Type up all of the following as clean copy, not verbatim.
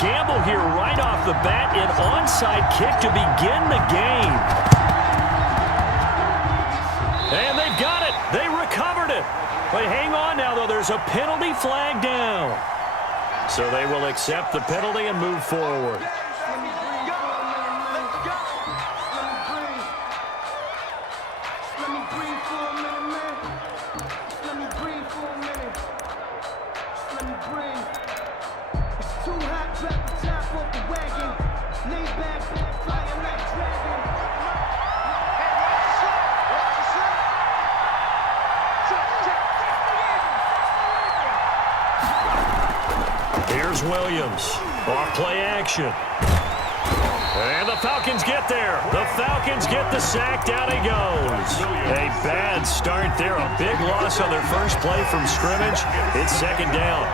gamble here right off the bat. An onside kick to begin the game. And they've got it. They recovered it. But hang on now, though. There's a penalty flag down. So they will accept the penalty and move forward. Here's Williams. Off play action. And the Falcons get there. The Falcons get the sack. Down he goes. A bad start there. A big loss on their first play from scrimmage. It's second down.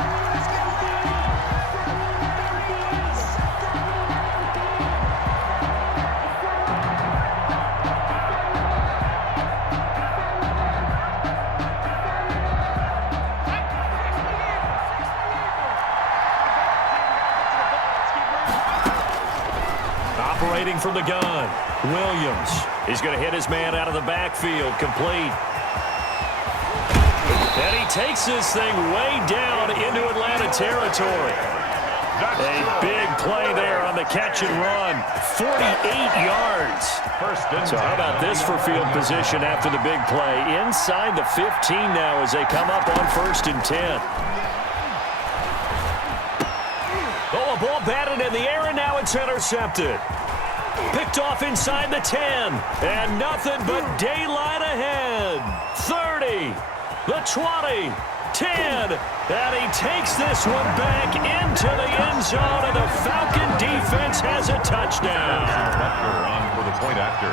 Operating from the gun, Williams. He's going to hit his man out of the backfield, complete. And he takes this thing way down into Atlanta territory. A big play there on the catch and run, 48 yards. So how about this for field position after the big play? Inside the 15 now as they come up on 1st and 10. Oh, a ball batted in the air, and now it's intercepted. Picked off inside the 10, and nothing but daylight ahead. 30, the 20, 10, and he takes this one back into the end zone, and the Falcon defense has a touchdown. On for the point after.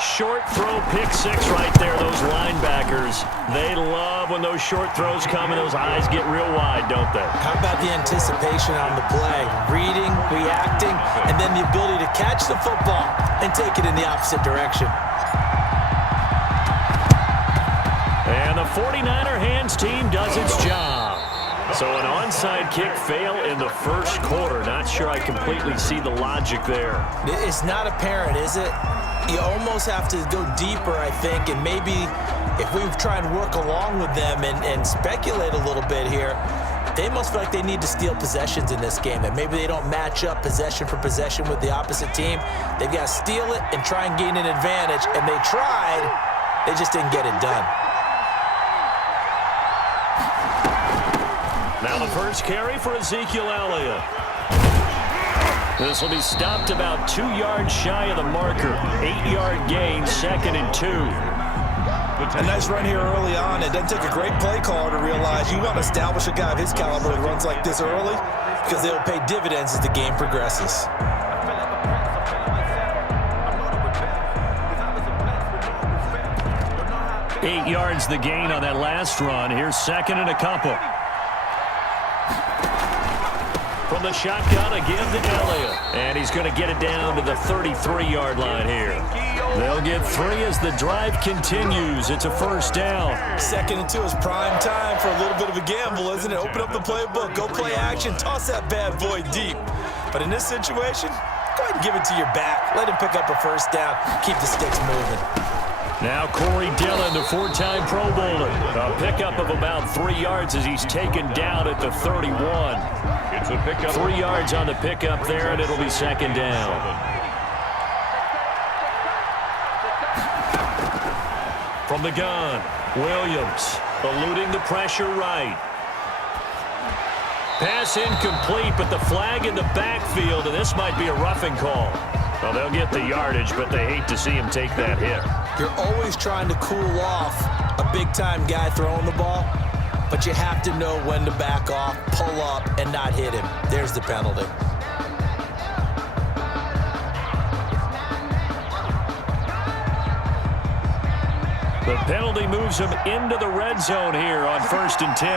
Short throw, pick six right there. Those linebackers, they love when those short throws come and those eyes get real wide, don't they? How about the anticipation on the play? Reading, reacting, and then the ability to catch the football and take it in the opposite direction. And the 49er hands team does its job. So an onside kick fail in the first quarter. Not sure I completely see the logic there. It's not apparent, is it? You almost have to go deeper, I think, and maybe if we try and work along with them and speculate a little bit here, they must feel like they need to steal possessions in this game, that maybe they don't match up possession for possession with the opposite team. They've got to steal it and try and gain an advantage, and they tried, they just didn't get it done. Now the first carry for Ezekiel Elliott. This will be stopped about 2 yards shy of the marker. 8-yard gain, 2nd and 2. A nice run here early on. It doesn't take a great play caller to realize you want to establish a guy of his caliber that runs like this early because they'll pay dividends as the game progresses. Eight yards the gain on that last run. Here's 2nd and a couple. From the shotgun again to Elliott. And he's going to get it down to the 33-yard line here. They'll get 3 as the drive continues. It's a first down. 2nd and 2 is prime time for a little bit of a gamble, isn't it? Open up the playbook, go play action, toss that bad boy deep. But in this situation, go ahead and give it to your back. Let him pick up a first down. Keep the sticks moving. Now Corey Dillon, the 4-time Pro Bowler. A pickup of about 3 yards as he's taken down at the 31. It's a pickup. 3 yards on the pickup there, and it'll be 2nd down. From the gun, Williams eluding the pressure right. Pass incomplete, but the flag in the backfield, and this might be a roughing call. Well, they'll get the yardage, but they hate to see him take that hit. You're always trying to cool off a big-time guy throwing the ball, but you have to know when to back off, pull up, and not hit him. There's the penalty. The penalty moves him into the red zone here on 1st and 10.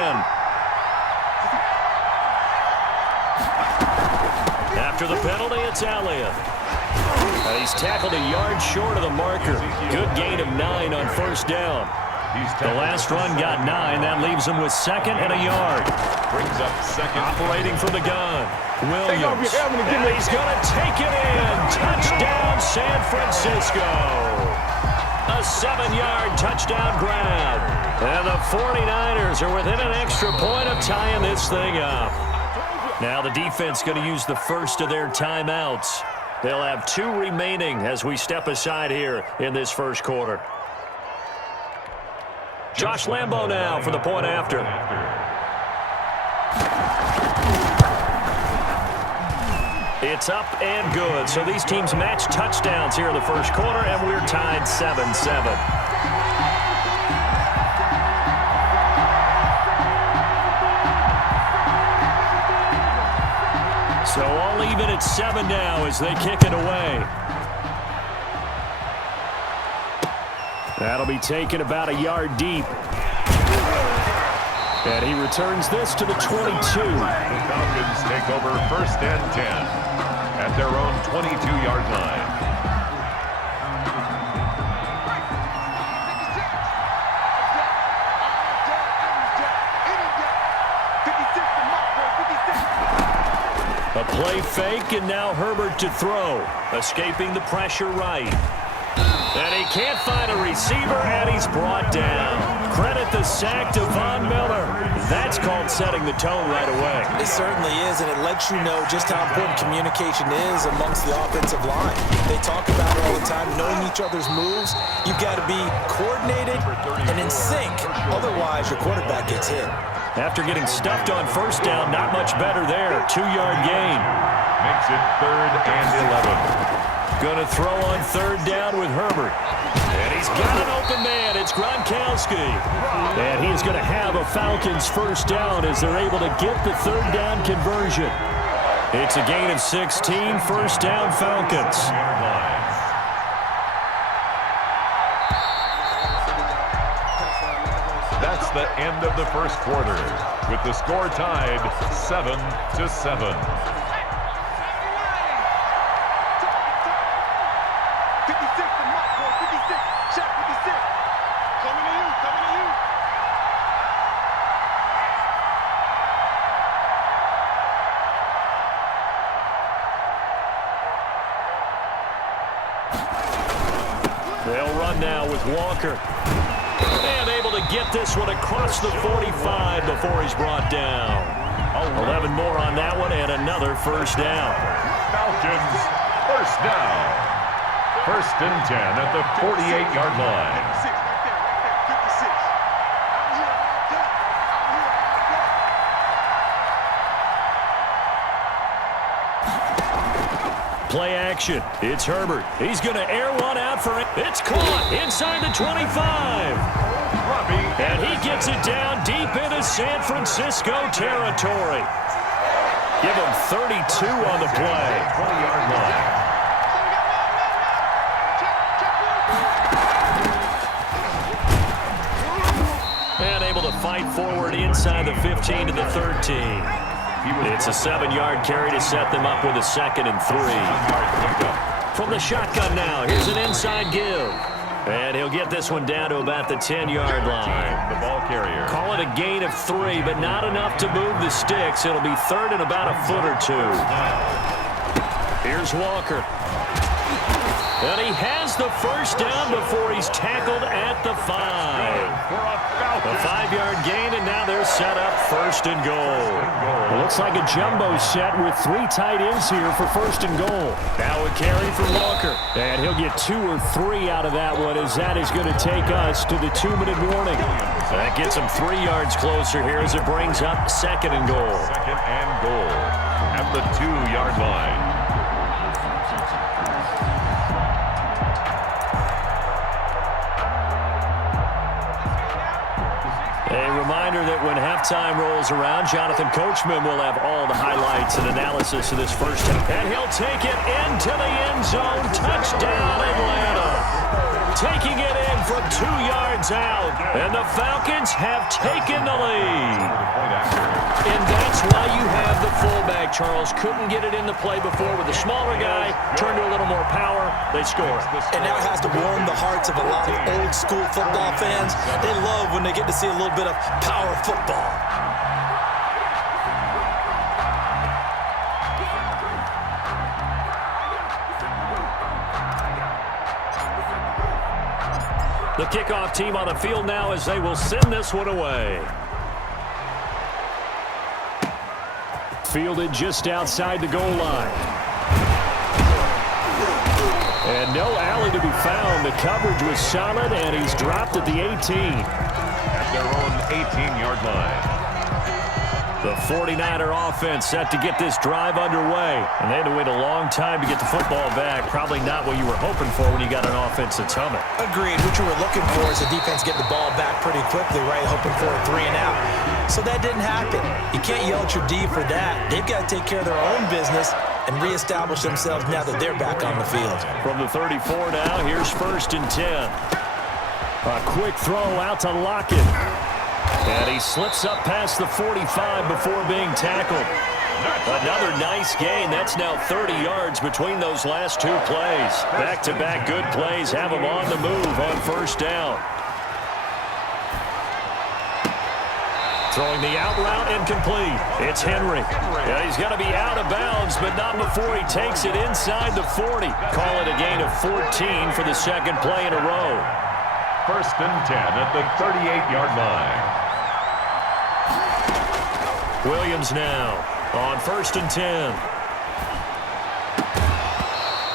After the penalty, it's Elliott. He's tackled a yard short of the marker. Good gain of 9 on 1st down. The last run got 9. That leaves him with second and a yard. Brings up second. Operating from the gun. Williams. And he's going to take it in. Touchdown, San Francisco. A 7-yard touchdown grab. And the 49ers are within an extra point of tying this thing up. Now the defense going to use the first of their timeouts. They'll have 2 remaining as we step aside here in this first quarter. Josh Lambo now for the point after. It's up and good. So these teams match touchdowns here in the first quarter, and we're tied 7-7. So all even at 7 now as they kick it away. That'll be taken about a yard deep. And he returns this to the 22. The Falcons take over 1st and 10 at their own 22-yard line. A play fake, and now Herbert to throw. Escaping the pressure right. And he can't find a receiver, and he's brought down. Credit the sack to Von Miller. That's called setting the tone right away. It certainly is, and it lets you know just how important communication is amongst the offensive line. They talk about it all the time, knowing each other's moves. You've got to be coordinated and in sync. Otherwise, your quarterback gets hit. After getting stuffed on first down, not much better there. 2-yard gain. Makes it 3rd and 11. Going to throw on 3rd down with Herbert. And he's got an open man. It's Gronkowski. And he is going to have a Falcons first down as they're able to get the 3rd down conversion. It's a gain of 16. First down, Falcons. That's the end of the first quarter, with the score tied 7-7. They'll run now with Walker. And able to get this one across the 45 before he's brought down. 11 more on that one, and another first down. Falcons, first down. 1st and 10 at the 48-yard line. Play action. It's Herbert. He's going to air one out for it. It's caught inside the 25. And he gets it down deep into San Francisco territory. Give him 32 on the play. 20-yard line. And able to fight forward inside the 15 to the 13. It's a 7-yard carry to set them up with a 2nd and 3. From the shotgun now, here's an inside give. And he'll get this one down to about the 10-yard line. The ball carrier. Call it a gain of 3, but not enough to move the sticks. It'll be 3rd and about a foot or 2. Here's Walker. And he has the first down before he's tackled at the 5. A 5-yard gain, and now they're set up 1st and goal. It looks like a jumbo set with 3 tight ends here for 1st and goal. Now a carry for Walker. And he'll get 2 or 3 out of that one, as that is going to take us to the 2-minute warning. That gets them 3 yards closer here as it brings up 2nd and goal. 2nd and goal at the 2-yard line. A reminder that when halftime rolls around, Jonathan Coachman will have all the highlights and analysis of this first half. And he'll take it into the end zone. Touchdown, Atlanta. taking it in from 2 yards out. And the Falcons have taken the lead. And that's why you have the fullback, Charles. Couldn't get it in the play before with the smaller guy. Turned to a little more power. They score. And now it has to warm the hearts of a lot of old-school football fans. They love when they get to see a little bit of power football. The kickoff team on the field now as they will send this one away. Fielded just outside the goal line. And no alley to be found. The coverage was solid, and he's dropped at the 18. At their own 18-yard line. The 49er offense set to get this drive underway. And they had to wait a long time to get the football back. Probably not what you were hoping for when you got an offense that's humming. Agreed. What you were looking for is the defense getting the ball back pretty quickly, right? Hoping for a 3 and out. So that didn't happen. You can't yell at your D for that. They've got to take care of their own business and reestablish themselves now that they're back on the field. From the 34 now, here's 1st and 10. A quick throw out to Lockett. And he slips up past the 45 before being tackled. Another nice gain. That's now 30 yards between those last 2 plays. Back-to-back good plays have him on the move on 1st down. Throwing the out route incomplete. It's Henry. Yeah, he's going to be out of bounds, but not before he takes it inside the 40. Call it a gain of 14 for the 2nd play in a row. 1st and 10 at the 38-yard line. Williams now on 1st and 10.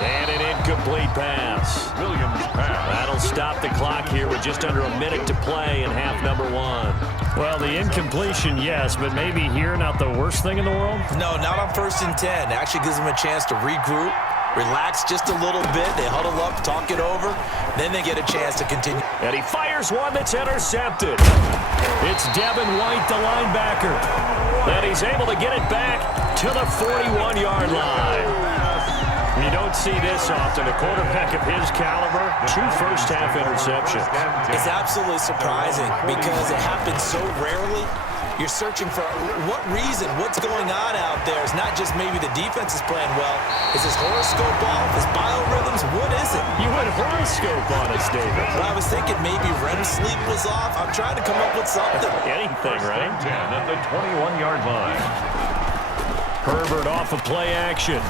And an incomplete pass. Williams pass. That'll stop the clock here with just under a minute to play in half number 1. Well, the incompletion, yes, but maybe here not the worst thing in the world? No, not on 1st and 10. Actually gives them a chance to regroup, relax just a little bit. They huddle up, talk it over. Then they get a chance to continue. And he fires one that's intercepted. It's Devin White, the linebacker. And he's able to get it back to the 41-yard line. You don't see this often. A quarterback of his caliber, 2 first-half interceptions. It's absolutely surprising because it happens so rarely. You're searching for what reason, what's going on out there. It's not just maybe the defense is playing well. Is his horoscope off? His biorhythms? What is it? You went horoscope on us, David. Well, I was thinking maybe REM sleep was off. I'm trying to come up with something. Anything, right? 10 at the 21-yard line. Herbert off of play action.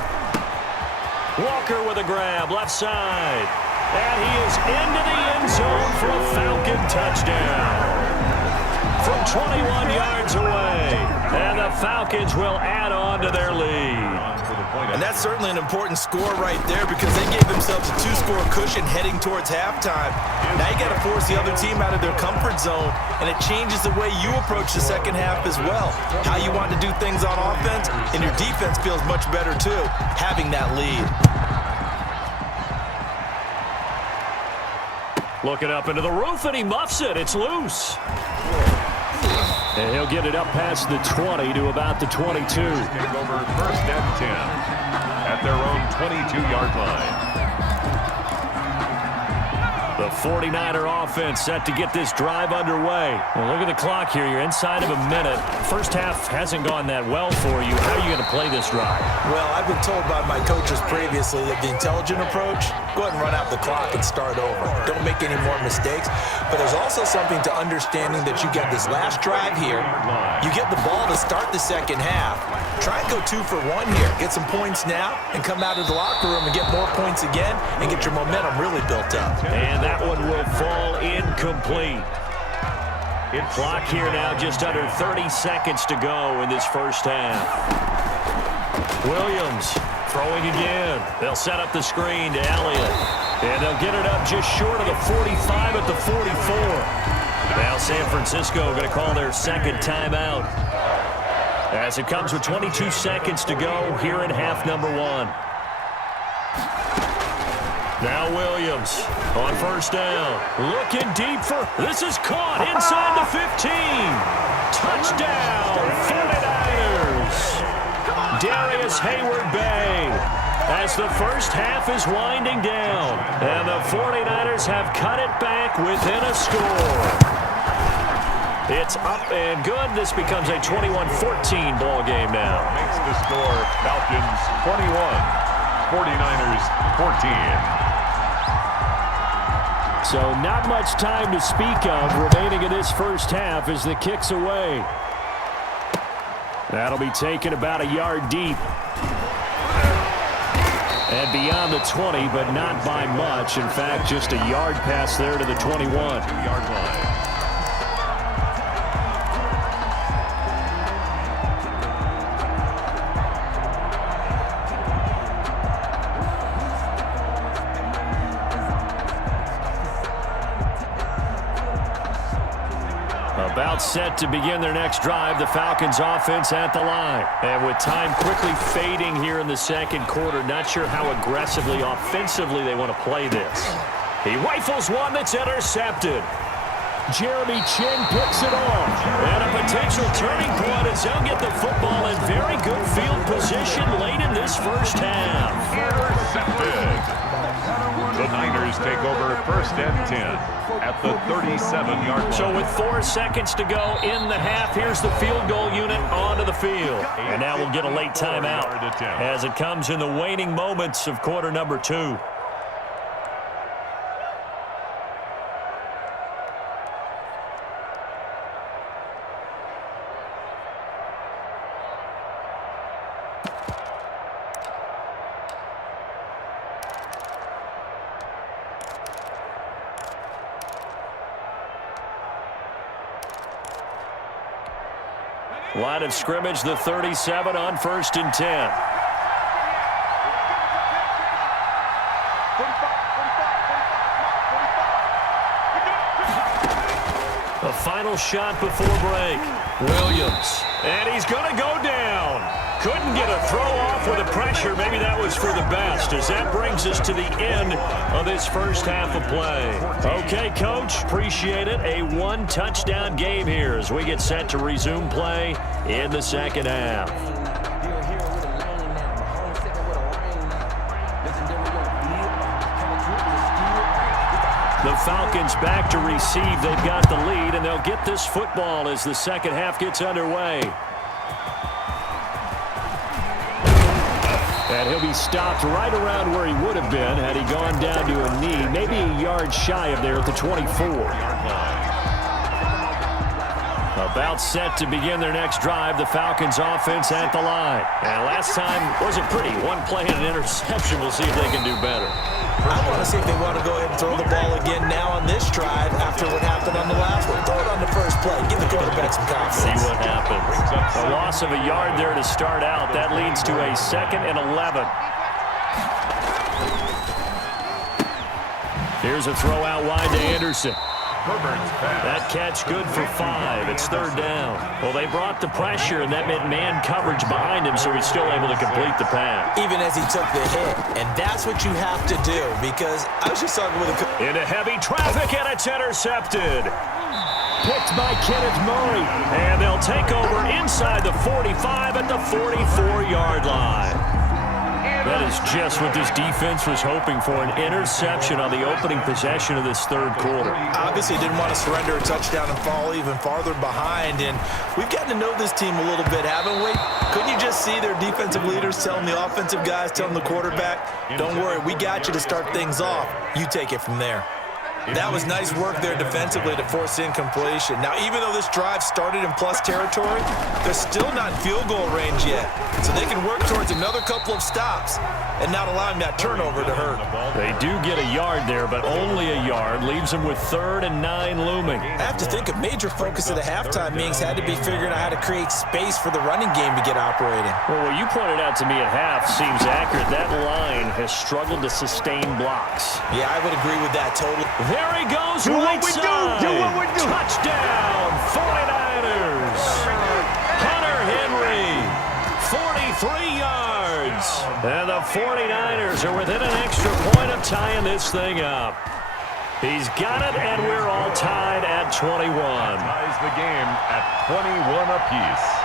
Walker with a grab, left side. And he is into the end zone for a Falcon touchdown. From 21 yards away. And the Falcons will add on to their lead. And that's certainly an important score right there because they gave themselves a 2-score cushion heading towards halftime. Now you got to force the other team out of their comfort zone, and it changes the way you approach the second half as well. How you want to do things on offense, and your defense feels much better too, having that lead. Looking up into the roof, and he muffs it. It's loose. And he'll get it up past the 20 to about the 22. Take over 1st and 10 at their own 22-yard line. The 49er offense set to get this drive underway. Well, look at the clock here. You're inside of a minute. First half hasn't gone that well for you. How are you going to play this drive? Well, I've been told by my coaches previously that the intelligent approach, go ahead and run out the clock and start over. Don't make any more mistakes. But there's also something to understanding that you get this last drive here. You get the ball to start the second half. Try and go 2 for 1 here. Get some points now and come out of the locker room and get more points again and get your momentum really built up. And that one will fall incomplete. Clock here now, just under 30 seconds to go in this first half. Williams throwing again. They'll set up the screen to Elliott. And they'll get it up just short of the 45 at the 44. Now San Francisco going to call their second timeout as it comes with 22 seconds to go here in half number 1. Now Williams on 1st down. Looking deep for, this is caught inside the 15. Touchdown, 49ers. Darius Hayward-Bay as the first half is winding down. And the 49ers have cut it back within a score. It's up and good. This becomes a 21-14 ball game now. Makes the score Falcons 21, 49ers 14. So not much time to speak of remaining in this first half as the kick's away. That'll be taken about a yard deep. And beyond the 20, but not by much. In fact, just a yard pass there to the 21-yard line. About set to begin their next drive, the Falcons offense at the line. And with time quickly fading here in the second quarter, not sure how aggressively, offensively they want to play this. He rifles one that's intercepted. Jeremy Chinn picks it off. And a potential turning point as they'll get the football in very good field position late in this first half. Intercepted. The Niners take over first and 10 at the 37-yard line. So with 4 seconds to go in the half, here's the field goal unit onto the field. And now we'll get a late timeout as it comes in the waning moments of quarter number 2. Line of scrimmage, the 37 on 1st and 10. A final shot before break. Williams. And he's going to go down. Couldn't get a throw off with the pressure. Maybe that was for the best, as that brings us to the end of this first half of play. Okay, Coach, appreciate it. A 1-touchdown game here as we get set to resume play in the second half. The Falcons back to receive. They've got the lead, and they'll get this football as the second half gets underway. And he'll be stopped right around where he would have been had he gone down to a knee, maybe a yard shy of there at the 24-yard line. About set to begin their next drive, the Falcons offense at the line. And last time wasn't pretty. One play and an interception. We'll see if they can do better. I want to see if they want to go ahead and throw the ball again now on this drive after what happened on the last one. Throw it on the first play. Give the quarterback some confidence. See what happens. A loss of a yard there to start out. That leads to a 2nd and 11. Here's a throw out wide to Anderson. That catch good for 5. It's 3rd down. Well, they brought the pressure, and that meant man coverage behind him, so he's still able to complete the pass. Even as he took the hit. And that's what you have to do, because I was just talking with a... Into heavy traffic, and it's intercepted. Picked by Kenneth Murray. And they'll take over inside the 45 at the 44-yard line. That is just what this defense was hoping for, an interception on the opening possession of this third quarter. Obviously didn't want to surrender a touchdown and fall even farther behind, and we've gotten to know this team a little bit, haven't we? Couldn't you just see their defensive leaders telling the offensive guys, telling the quarterback, don't worry, we got you to start things off. You take it from there. That was nice work there defensively to force incompletion. Now, even though this drive started in plus territory, they're still not in field goal range yet. So they can work towards another couple of stops and not allowing that turnover to hurt. They do get a yard there, but only a yard. Leaves them with 3rd and 9 looming. I have to think a major focus of the halftime meetings had to be figuring out how to create space for the running game to get operating. Well, what you pointed out to me at half seems accurate. That line has struggled to sustain blocks. Yeah, I would agree with that totally. There he goes, right side. Do what we do. Touchdown, 49ers. Hunter Henry, 43 yards. And the 49ers are within an extra point of tying this thing up. He's got it, and we're all tied at 21. Ties the game at 21 apiece.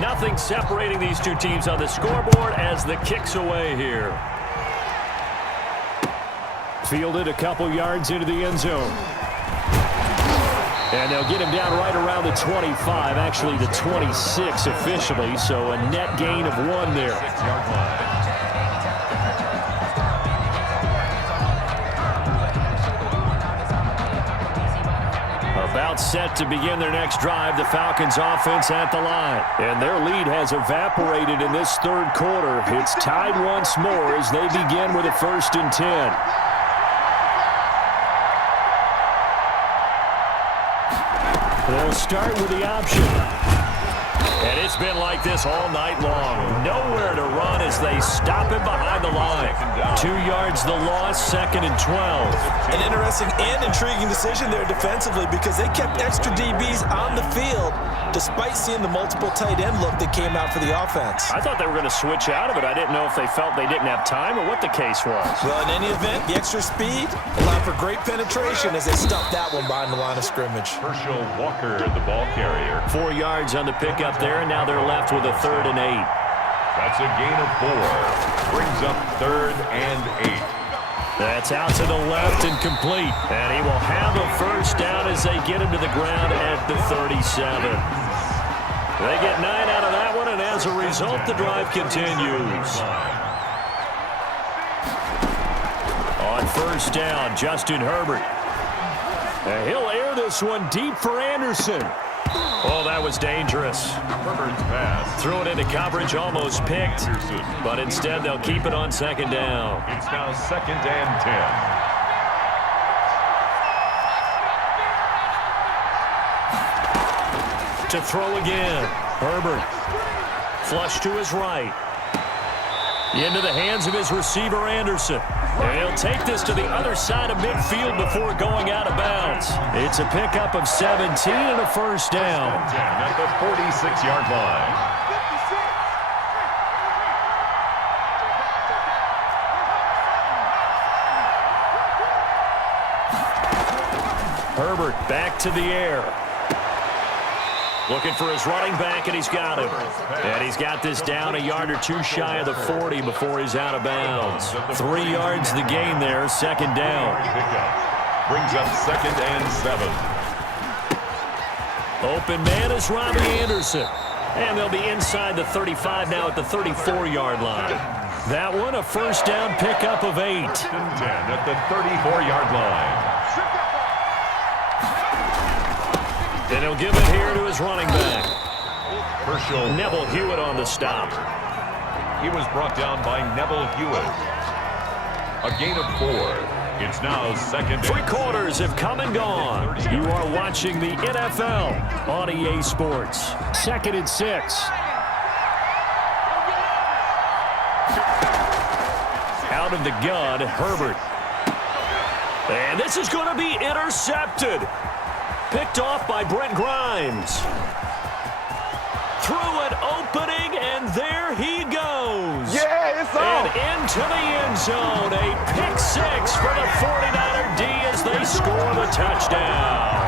Nothing separating these two teams on the scoreboard as the kick's away here. Fielded a couple yards into the end zone. And they'll get him down right around the 25, actually the 26 officially, so a net gain of 1 there. 6-yard line. About set to begin their next drive, the Falcons offense at the line. And their lead has evaporated in this third quarter. It's tied once more as they begin with a 1st and 10. They'll start with the option. And it's been like this all night long. Nowhere to run as they stop him behind the line. 2 yards the loss, 2nd and 12. An interesting and intriguing decision there defensively because they kept extra DBs on the field despite seeing the multiple tight end look that came out for the offense. I thought they were going to switch out of it. I didn't know if they felt they didn't have time or what the case was. Well, in any event, the extra speed allowed for great penetration as they stuffed that one behind the line of scrimmage. Herschel Walker, the ball carrier. 4 yards on the pickup there, and now they're left with a 3rd and 8. That's a gain of 4. Brings up 3rd and 8. That's out to the left and complete. And he will have a 1st down as they get him to the ground at the 37. They get 9 out of that one, and as a result, the drive continues. On 1st down, Justin Herbert. And he'll air this one deep for Anderson. Oh, that was dangerous. Herbert's pass. Threw it into coverage, almost picked. Anderson. But instead, they'll keep it on 2nd down. It's now 2nd and 10. To throw again. Herbert. Flush to his right. Into the hands of his receiver, Anderson. And he'll take this to the other side of midfield before going out of bounds. It's a pickup of 17 and a 1st down. 10 at the 46-yard line. Herbert back to the air. Looking for his running back, and he's got him. And he's got this down a yard or 2 shy of the 40 before he's out of bounds. 3 yards the gain there, 2nd down. Pickup. Brings up 2nd and 7. Open man is Robbie Anderson. And they'll be inside the 35 now at the 34-yard line. That one a 1st down pickup of 8. 1st and 10 at the 34-yard line. And he'll give it here to his running back. Herschel. Neville Hewitt on the stop. He was brought down by Neville Hewitt. A gain of 4. It's now 2nd and 3 quarters have come and gone. You are watching the NFL on EA Sports. 2nd and 6. Out of the gun, Herbert. And this is going to be intercepted. Picked off by Brent Grimes. Through an opening, and there he goes. Yeah, it's on. And into the end zone. A pick 6 for the 49er D as they score the touchdown.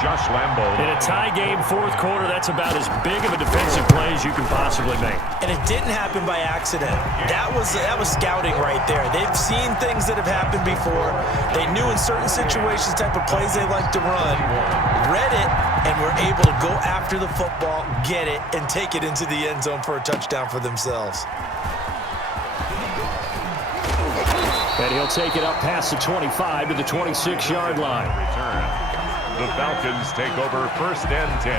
Josh Lambo. In a tie game, 4th quarter, that's about as big of a defensive play as you can possibly make. And it didn't happen by accident. That was scouting right there. They've seen things that have happened before. They knew in certain situations type of plays they like to run, read it, and were able to go after the football, get it, and take it into the end zone for a touchdown for themselves. And he'll take it up past the 25 to the 26-yard line. Return. The Falcons take over 1st and 10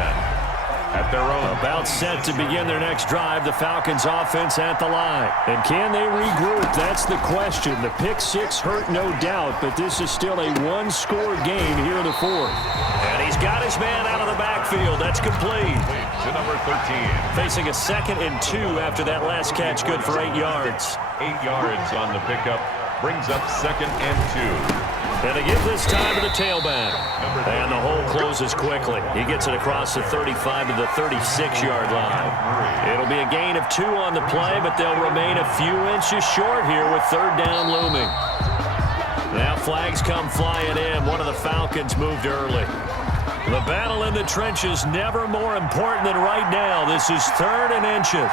at their own. About set to begin their next drive, the Falcons offense at the line. And can they regroup? That's the question. The pick 6 hurt, no doubt, but this is still a 1-score game here in the 4th. And he's got his man out of the backfield. That's complete. To number 13. Facing a 2nd and 2 after that last catch, good for 8 yards. 8 yards on the pickup. Brings up 2nd and 2. And they give this time to the tailback. And the hole closes quickly. He gets it across the 35 to the 36-yard line. It'll be a gain of 2 on the play, but they'll remain a few inches short here with 3rd down looming. Now flags come flying in. One of the Falcons moved early. The battle in the trenches never more important than right now. This is 3rd and inches.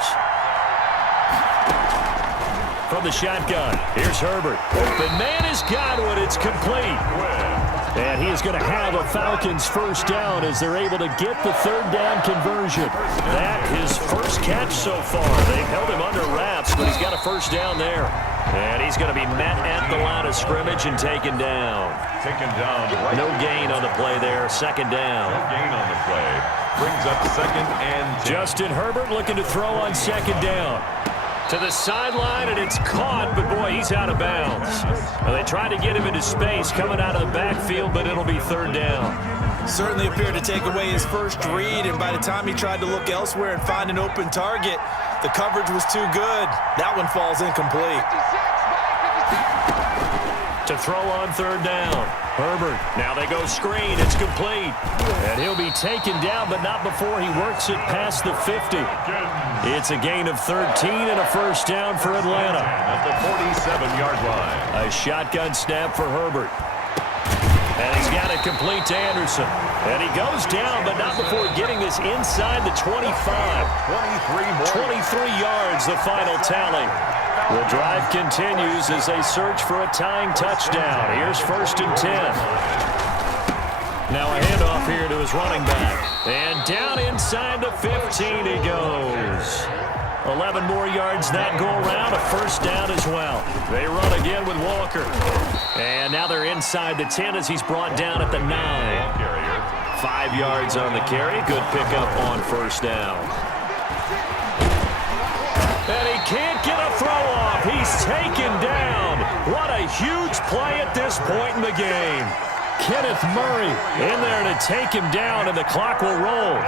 From the shotgun, here's Herbert. Open man is Godwin. It's complete. And he is going to have a Falcons first down as they're able to get the 3rd down conversion. That his first catch so far. They've held him under wraps, but he's got a first down there. And he's going to be met at the line of scrimmage and taken down. Taken down. Right. No gain on the play there. 2nd down. No gain on the play. Brings up 2nd and 10. Justin Herbert looking to throw on 2nd down. To the sideline, and it's caught, but boy, he's out of bounds. Well, they tried to get him into space coming out of the backfield, but it'll be 3rd down. Certainly appeared to take away his first read, and by the time he tried to look elsewhere and find an open target, the coverage was too good. That one falls incomplete. To throw on 3rd down. Herbert, now they go screen. It's complete. And he'll be taken down, but not before he works it past the 50. It's a gain of 13 and a first down for Atlanta. At the 47-yard line. A shotgun snap for Herbert. And he's got it complete to Anderson. And he goes down, but not before getting this inside the 25. 23 yards, the final tally. The drive continues as they search for a tying touchdown. Here's 1st and 10. Now a handoff here to his running back. And down inside the 15 he goes. 11 more yards that go around, a first down as well. They run again with Walker. And now they're inside the 10 as he's brought down at the 9. 5 yards on the carry. Good pickup on first down. And he can't get a throw off. He's taken down. What a huge play at this point in the game. Kenneth Murray in there to take him down, and the clock will roll.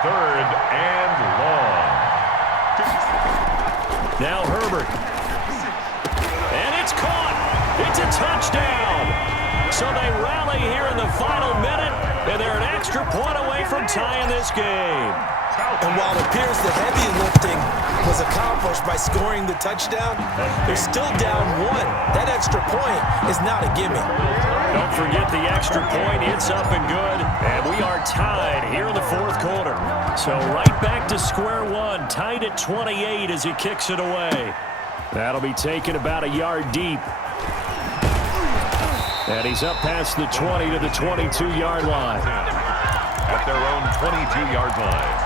3rd and long. Now Herbert. And it's caught. It's a touchdown. So they rally here in the final minute, and they're an extra point away from tying this game. And while it appears the heavy lifting was accomplished by scoring the touchdown, they're still down 1. That extra point is not a gimme. Don't forget the extra point. It's up and good. And we are tied here in the 4th quarter. So right back to square one, tied at 28 as he kicks it away. That'll be taken about a yard deep. And he's up past the 20 to the 22-yard line. At their own 22-yard line.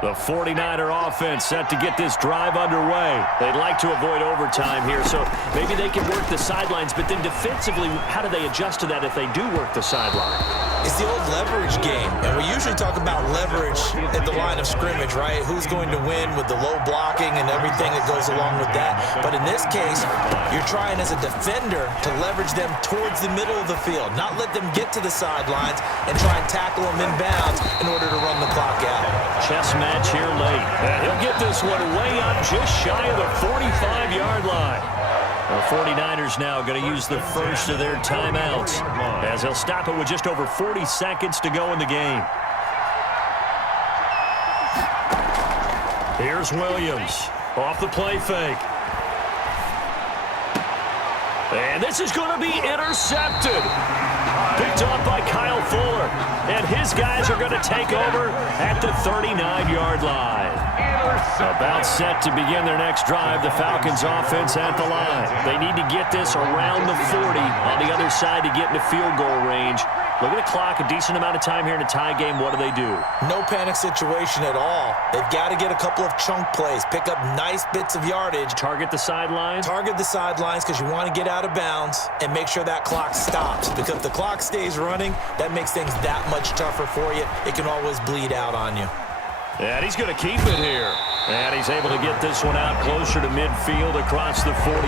The 49er offense set to get this drive underway. They'd like to avoid overtime here, so maybe they can work the sidelines, but then defensively, how do they adjust to that if they do work the sideline? It's the old leverage game, and we usually talk about leverage at the line of scrimmage, right? Who's going to win with the low blocking and everything that goes along with that. But in this case, you're trying as a defender to leverage them towards the middle of the field, not let them get to the sidelines and try and tackle them inbounds in order to run the clock out. Chess match here late. And he'll get this one way up just shy of the 45-yard line. The 49ers now going to use the first of their timeouts as they'll stop it with just over 40 seconds to go in the game. Here's Williams off the play fake. And this is going to be intercepted. Picked off by Kyle Fuller. And his guys are going to take over at the 39-yard line. About set to begin their next drive, the Falcons offense at the line. They need to get this around the 40 on the other side to get into field goal range. Look at the clock, a decent amount of time here in a tie game. What do they do? No panic situation at all. They've got to get a couple of chunk plays, pick up nice bits of yardage. Target the sidelines? Target the sidelines because you want to get out of bounds and make sure that clock stops. Because if the clock stays running, that makes things that much tougher for you. It can always bleed out on you. And he's going to keep it here. And he's able to get this one out closer to midfield across the 45.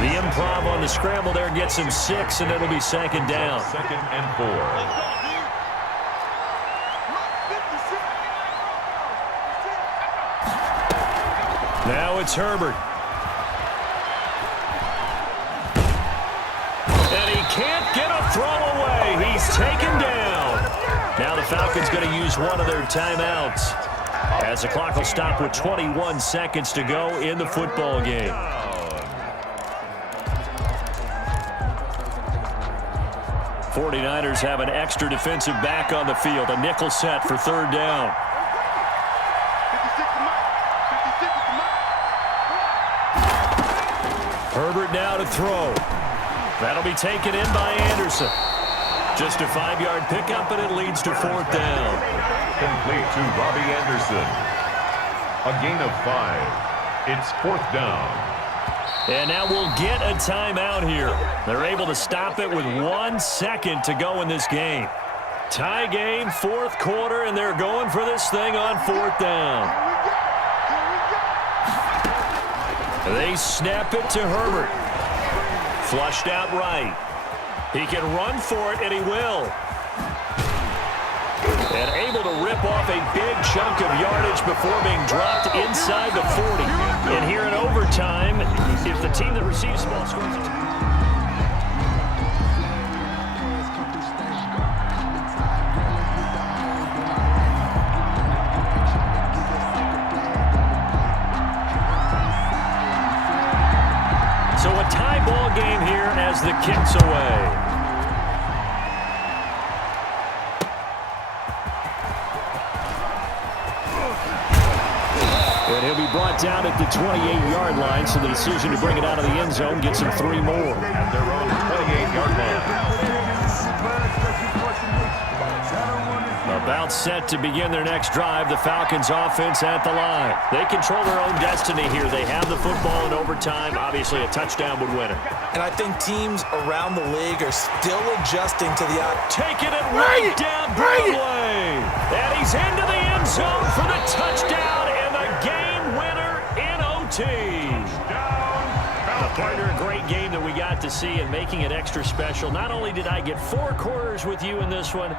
The improv on the scramble there gets him 6, and it'll be second down. 2nd and 4. Now it's Herbert. And he can't get a throw away. He's taken down. Now the Falcons going to use one of their timeouts, as the clock will stop with 21 seconds to go in the football game. 49ers have an extra defensive back on the field. A nickel set for third down. Herbert now to throw. That'll be taken in by Anderson. Just a 5-yard pickup, and it leads to fourth down. Complete to Robbie Anderson. A gain of 5. It's fourth down. And now we'll get a timeout here. They're able to stop it with 1 second to go in this game. Tie game, fourth quarter, and they're going for this thing on fourth down. They snap it to Herbert. Flushed out right. He can run for it, and he will. And able to rip off a big chunk of yardage before being dropped inside the 40. And here in overtime, if the team that receives the ball scores a touchdown. So a tie ball game here as the kick's away. And he'll be brought down at the 28-yard line, so the decision to bring it out of the end zone gets him 3 more. At their own 28-yard line. About set to begin their next drive, the Falcons offense at the line. They control their own destiny here. They have the football in overtime. Obviously, a touchdown would win it. And I think teams around the league are still adjusting to the taking it right down Broadway. And he's into the end zone for the touchdown and the game winner in OT. A partner, a great game that we got to see and making it extra special. Not only did I get 4 quarters with you in this one,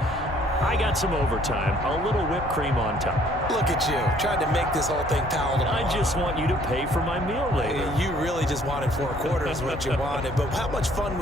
I got some overtime, a little whipped cream on top. Look at you, trying to make this whole thing palatable. I just want you to pay for my meal later. You really just wanted 4 quarters, what you wanted. But how much fun